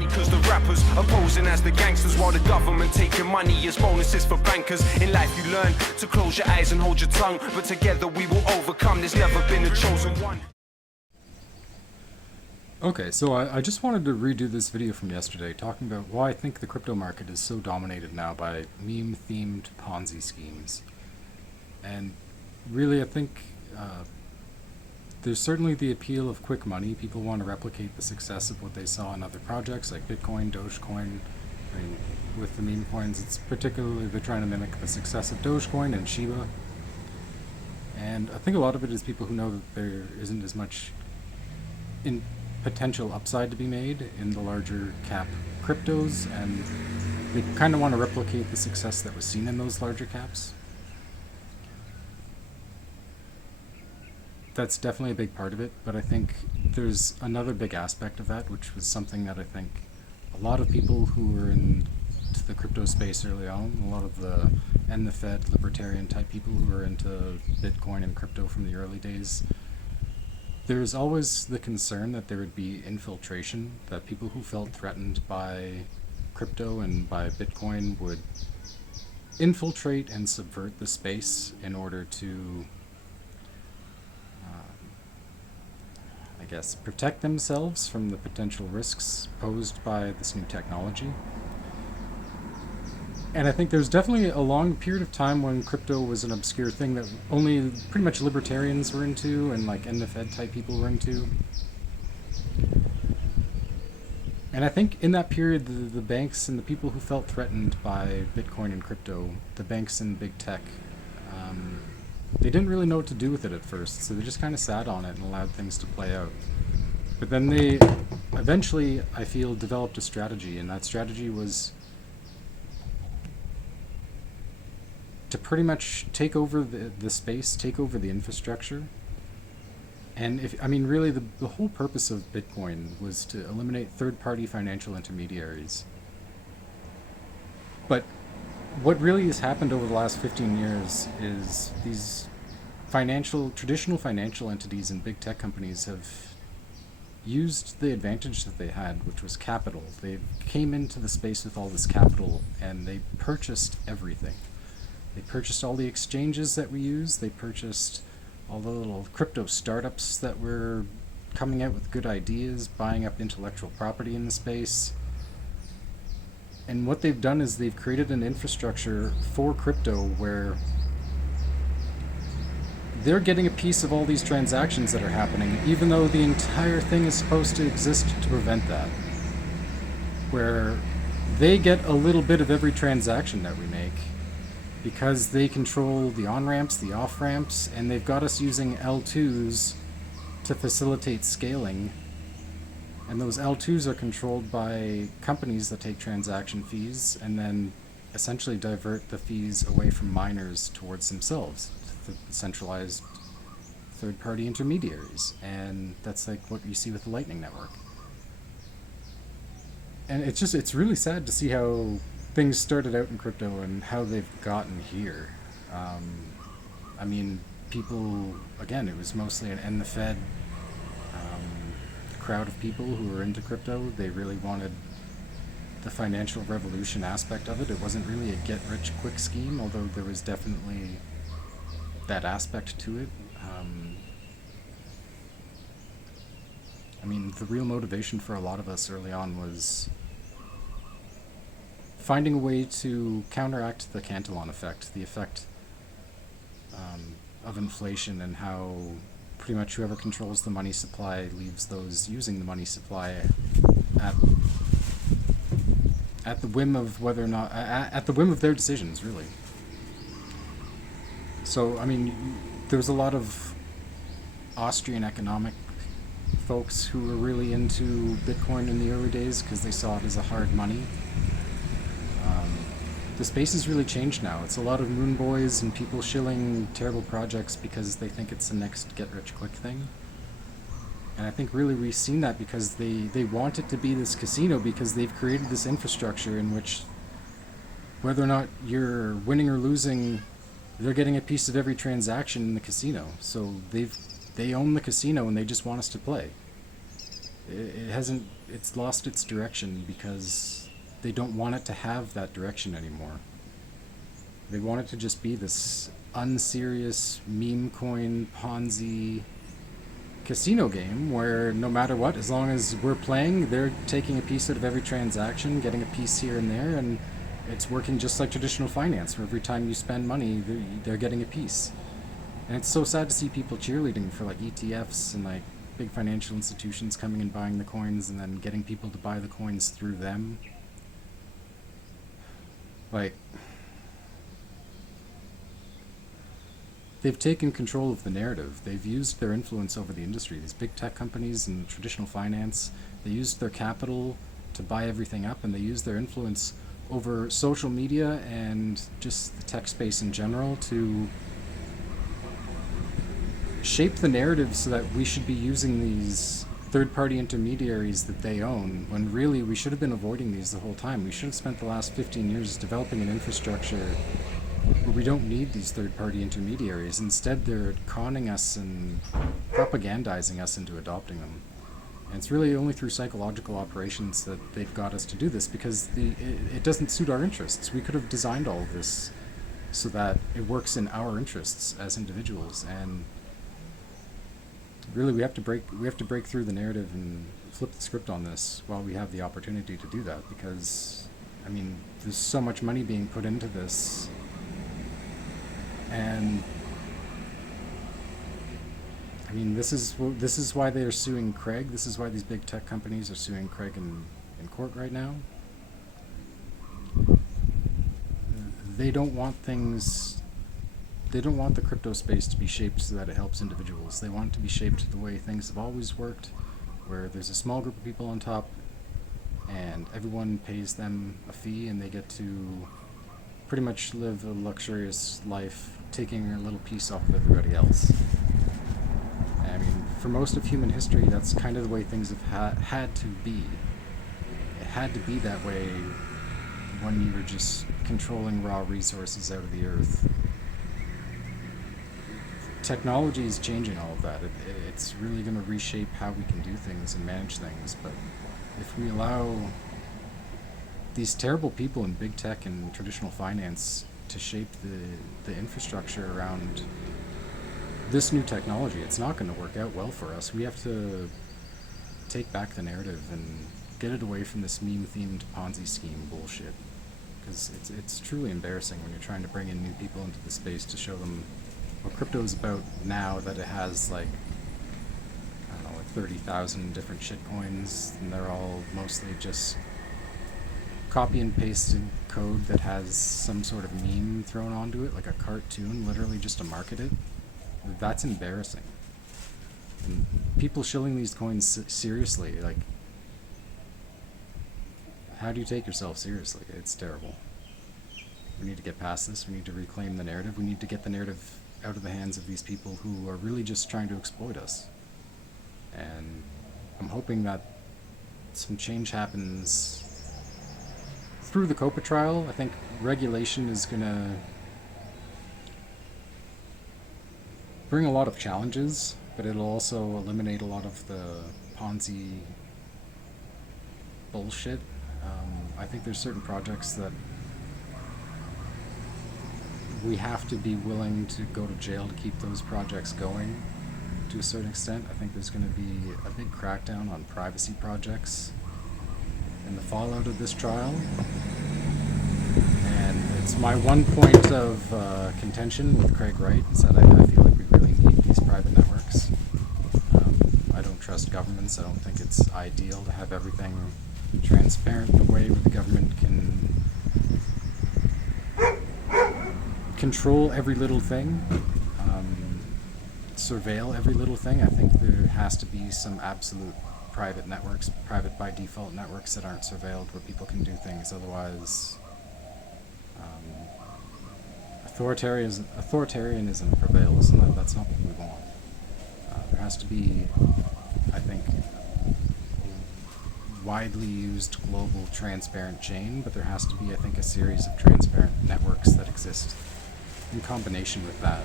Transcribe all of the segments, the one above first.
funny cause the rappers are posing as the gangsters while the government taking money as bonuses for bankers. In life you learn to close your eyes and hold your tongue, but together we will overcome. There's never been a chosen one. Okay, so I just wanted to redo this video from yesterday talking about why I think the crypto market is so dominated now by meme-themed Ponzi schemes. And really I think there's certainly the appeal of quick money. People want to replicate the success of what they saw in other projects like Bitcoin, Dogecoin. I mean, with the meme coins, it's particularly they're trying to mimic the success of Dogecoin and Shiba. And I think a lot of it is people who know that there isn't as much in potential upside to be made in the larger cap cryptos, and they kind of want to replicate the success that was seen in those larger caps. That's definitely a big part of it, but I think there's another big aspect of that, which was something that I think a lot of people who were in the crypto space early on, a lot of the Fed libertarian type people who were into Bitcoin and crypto from the early days, there's always the concern that there would be infiltration, that people who felt threatened by crypto and by Bitcoin would infiltrate and subvert the space in order to, I guess, protect themselves from the potential risks posed by this new technology. And I think there's definitely a long period of time when crypto was an obscure thing that only pretty much libertarians were into and like Fed type people were into. And I think in that period, the banks and the people who felt threatened by Bitcoin and crypto, the banks and big tech, they didn't really know what to do with it at first, so they just kind of sat on it and allowed things to play out. But then they eventually, I feel, developed a strategy, and that strategy was to pretty much take over the space, take over the infrastructure. And really the whole purpose of Bitcoin was to eliminate third-party financial intermediaries. But what really has happened over the last 15 years is these traditional financial entities and big tech companies have used the advantage that they had, which was capital. They came into the space with all this capital and they purchased everything. They purchased all the exchanges that we use. They purchased all the little crypto startups that were coming out with good ideas, buying up intellectual property in the space. And what they've done is they've created an infrastructure for crypto where they're getting a piece of all these transactions that are happening, even though the entire thing is supposed to exist to prevent that. Where they get a little bit of every transaction that we make, because they control the on-ramps, the off-ramps, and they've got us using L2s to facilitate scaling. And those L2s are controlled by companies that take transaction fees and then essentially divert the fees away from miners towards themselves, the centralized third-party intermediaries. And that's like what you see with the Lightning Network. And it's really sad to see how things started out in crypto and how they've gotten here. People, again, it was mostly an Fed crowd of people who were into crypto. They really wanted the financial revolution aspect of it. It wasn't really a get-rich-quick scheme, although there was definitely that aspect to it. The real motivation for a lot of us early on was finding a way to counteract the Cantillon effect, the effect of inflation, and how pretty much whoever controls the money supply leaves those using the money supply at the whim of whether or not at the whim of their decisions, really. So there was a lot of Austrian economic folks who were really into Bitcoin in the early days because they saw it as a hard money. The space has really changed now. It's a lot of moon boys and people shilling terrible projects because they think it's the next get-rich-quick thing. And I think really we've seen that because they want it to be this casino because they've created this infrastructure in which whether or not you're winning or losing, they're getting a piece of every transaction in the casino. So they own the casino and they just want us to play. it hasn't, it's lost its direction because they don't want it to have that direction anymore. They want it to just be this unserious meme coin Ponzi casino game where no matter what, as long as we're playing, they're taking a piece out of every transaction, getting a piece here and there, and it's working just like traditional finance, where every time you spend money, they're getting a piece. And it's so sad to see people cheerleading for like ETFs and like big financial institutions coming and buying the coins and then getting people to buy the coins through them. Like, they've taken control of the narrative. They've used their influence over the industry. These big tech companies and traditional finance, they used their capital to buy everything up, and they used their influence over social media and just the tech space in general to shape the narrative so that we should be using these third-party intermediaries that they own, when really we should have been avoiding these the whole time. We should have spent the last 15 years developing an infrastructure where we don't need these third-party intermediaries. Instead, they're conning us and propagandizing us into adopting them. And it's really only through psychological operations that they've got us to do this, because it doesn't suit our interests. We could have designed all of this so that it works in our interests as individuals, and really we have to break through the narrative and flip the script on this while we have the opportunity to do that, because I mean, there's so much money being put into this. And I mean, this is why they are suing Craig. This is why these big tech companies are suing Craig in court right now. They don't want things. They don't want the crypto space to be shaped so that it helps individuals. They want it to be shaped the way things have always worked, where there's a small group of people on top, and everyone pays them a fee, and they get to pretty much live a luxurious life, taking a little piece off of everybody else. I mean, for most of human history, that's kind of the way things have had to be. It had to be that way when you were just controlling raw resources out of the earth. Technology is changing all of that. It's really going to reshape how we can do things and manage things, but if we allow these terrible people in big tech and traditional finance to shape the infrastructure around this new technology, it's not going to work out well for us. We have to take back the narrative and get it away from this meme-themed Ponzi scheme bullshit, because it's truly embarrassing when you're trying to bring in new people into the space to show them what crypto is about now that it has, like, I don't know, like 30,000 different shitcoins, and they're all mostly just copy and pasted code that has some sort of meme thrown onto it, like a cartoon, literally just to market it. That's embarrassing. And people shilling these coins seriously, like, how do you take yourself seriously? It's terrible. We need to get past this. We need to reclaim the narrative. We need to get the narrative out of the hands of these people who are really just trying to exploit us. And I'm hoping that some change happens through the COPA trial. I think regulation is going to bring a lot of challenges, but it'll also eliminate a lot of the Ponzi bullshit. I think there's certain projects that we have to be willing to go to jail to keep those projects going to a certain extent. I think there's going to be a big crackdown on privacy projects in the fallout of this trial. And it's my one point of contention with Craig Wright, is that I feel like we really need these private networks. I don't trust governments. I don't think it's ideal to have everything transparent the way where the government can control every little thing, surveil every little thing. I think there has to be some absolute private networks, private by default networks that aren't surveilled, where people can do things. Otherwise, authoritarianism prevails, and that's not what we want. There has to be, I think, widely used global transparent chain, but there has to be, I think, a series of transparent networks that exist in combination with that,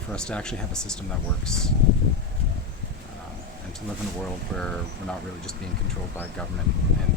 for us to actually have a system that works, and to live in a world where we're not really just being controlled by government and